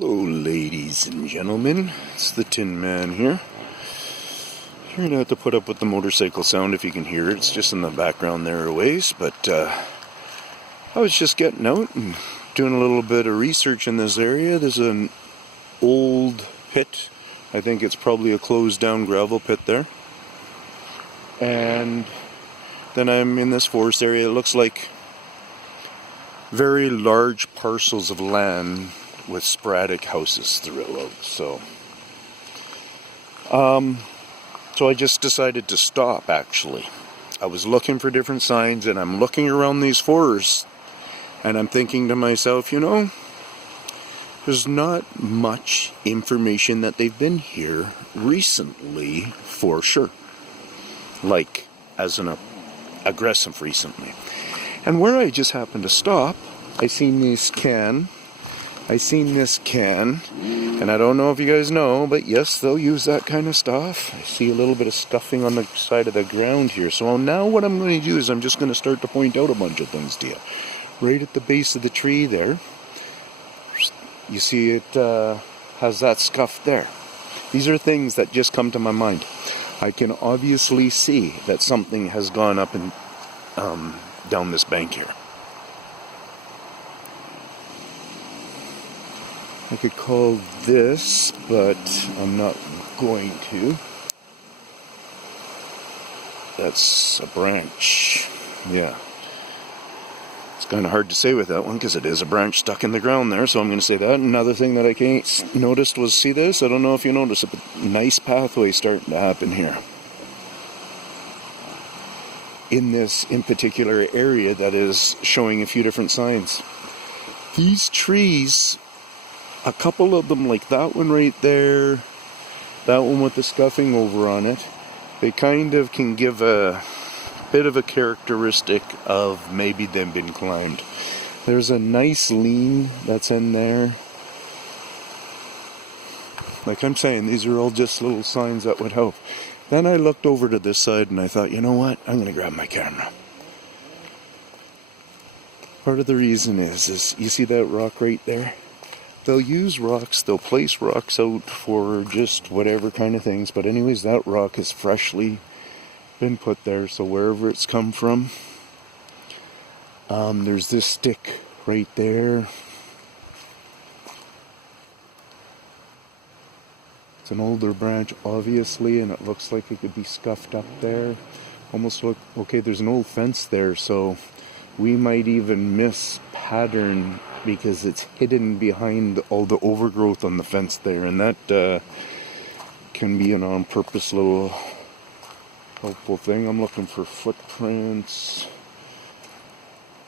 Hello, ladies and gentlemen. It's the Tin Man here. You're going to have to put up with the motorcycle sound if you can hear it. It's just in the background there a ways. But I was just getting out and doing a little bit of research in this area. There's an old pit. I think it's probably a closed down gravel pit there. And then I'm in this forest area. It looks like very large parcels of land with sporadic houses throughout. So I just decided to stop, actually. I was looking for different signs, and I'm looking around these forests, and I'm thinking to myself, there's not much information that they've been here recently, for sure. Like, as an aggressive recently. And where I just happened to stop, I seen this can, and I don't know if you guys know, but yes, they'll use that kind of stuff. I see a little bit of stuffing on the side of the ground here. So now what I'm going to do is I'm just going to start to point out a bunch of things to you. Right at the base of the tree there, you see it has that scuff there. These are things that just come to my mind. I can obviously see that something has gone up and down this bank here. I could call this, but I'm not going to. That's a branch. Yeah. It's kind of hard to say with that one because it is a branch stuck in the ground there, so I'm going to say that. Another thing that I noticed was, see this? I don't know if you noticed it, but nice pathway starting to happen here. In particular area that is showing a few different signs. These trees, a couple of them, like that one right there, that one with the scuffing over on it, they kind of can give a bit of a characteristic of maybe they've been climbed. There's a nice lean that's in there. Like I'm saying, these are all just little signs that would help. Then I looked over to this side and I thought, you know what, I'm going to grab my camera. Part of the reason is you see that rock right there? They'll use rocks, they'll place rocks out for just whatever kind of things, but anyways, that rock has freshly been put there, so wherever it's come from, there's this stick right there. It's an older branch, obviously, and it looks like it could be scuffed up there. Almost look, okay, there's an old fence there, so we might even miss pattern because it's hidden behind all the overgrowth on the fence there, and that can be an on-purpose little helpful thing. I'm looking for footprints.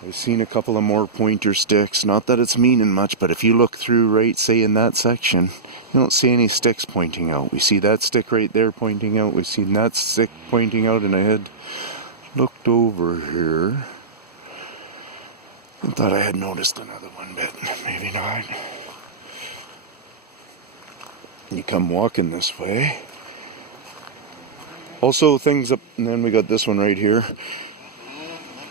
I've seen a couple of more pointer sticks. Not that it's meaning much, but if you look through, right, say in that section, you don't see any sticks pointing out. We see that stick right there pointing out. We've seen that stick pointing out, and I had looked over here. I thought I had noticed another one, but maybe not. You come walking this way. Also, things up, and then we got this one right here.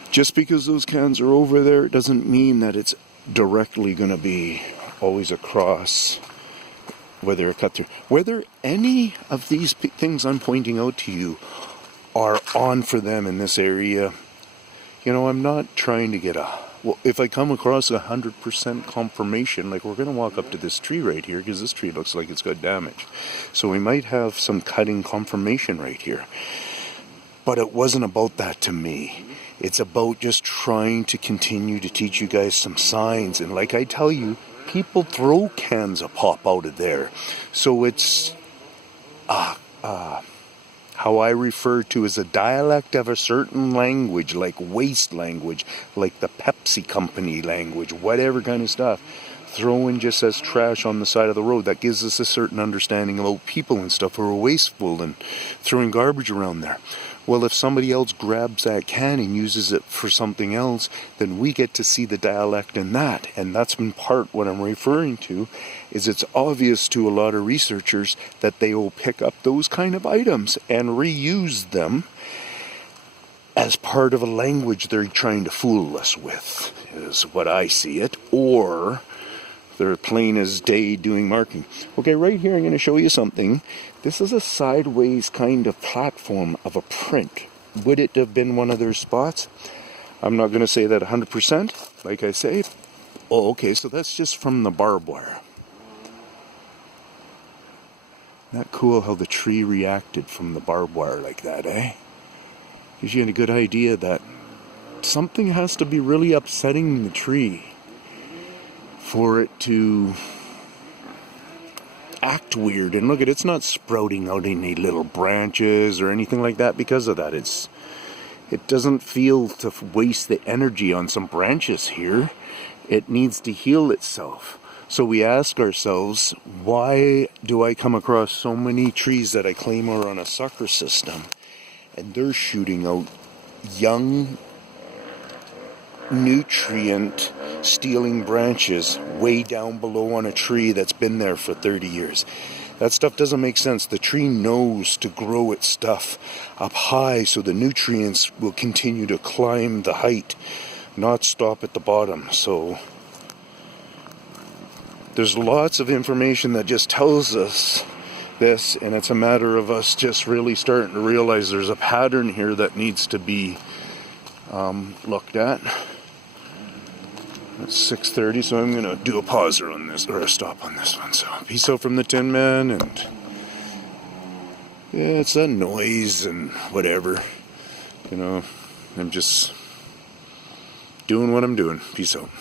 Just because those cans are over there, it doesn't mean that it's directly going to be always across, whether it cut through. Whether any of these things I'm pointing out to you are on for them in this area, I'm not trying to get well, if I come across 100% confirmation, like we're going to walk up to this tree right here, because this tree looks like it's got damage. So we might have some cutting confirmation right here. But it wasn't about that to me. It's about just trying to continue to teach you guys some signs. And like I tell you, people throw cans of pop out of there. So it's how I refer to as a dialect of a certain language, like waste language, like the Pepsi company language, whatever kind of stuff, thrown just as trash on the side of the road. That gives us a certain understanding about people and stuff who are wasteful and throwing garbage around there. Well, if somebody else grabs that can and uses it for something else, then we get to see the dialect in that. And that's in part what I'm referring to, is it's obvious to a lot of researchers that they will pick up those kind of items and reuse them as part of a language they're trying to fool us with, is what I see it. Or They're plain as day doing marking. Okay, right here I'm going to show you something. This is a sideways kind of platform of a print. Would it have been one of their spots? I'm not going to say that 100%, like I say. Oh, okay, so that's just from the barbed wire. Isn't that cool how the tree reacted from the barbed wire like that, eh? Gives you a good idea that something has to be really upsetting the tree for it to act weird. And look at it, it's not sprouting out any little branches or anything like that because of that. It doesn't feel to waste the energy on some branches here. It needs to heal itself. So we ask ourselves, why do I come across so many trees that I claim are on a sucker system and they're shooting out young, nutrient stealing branches way down below on a tree that's been there for 30 years? That stuff doesn't make sense. The tree knows to grow its stuff up high so the nutrients will continue to climb the height, not stop at the bottom. So there's lots of information that just tells us this, and it's a matter of us just really starting to realize there's a pattern here that needs to be looked at. It's 6:30, so I'm going to do a pauser on this, or a stop on this one. So, peace out from the Tin Man, and yeah, it's that noise and whatever. You know, I'm just doing what I'm doing. Peace out.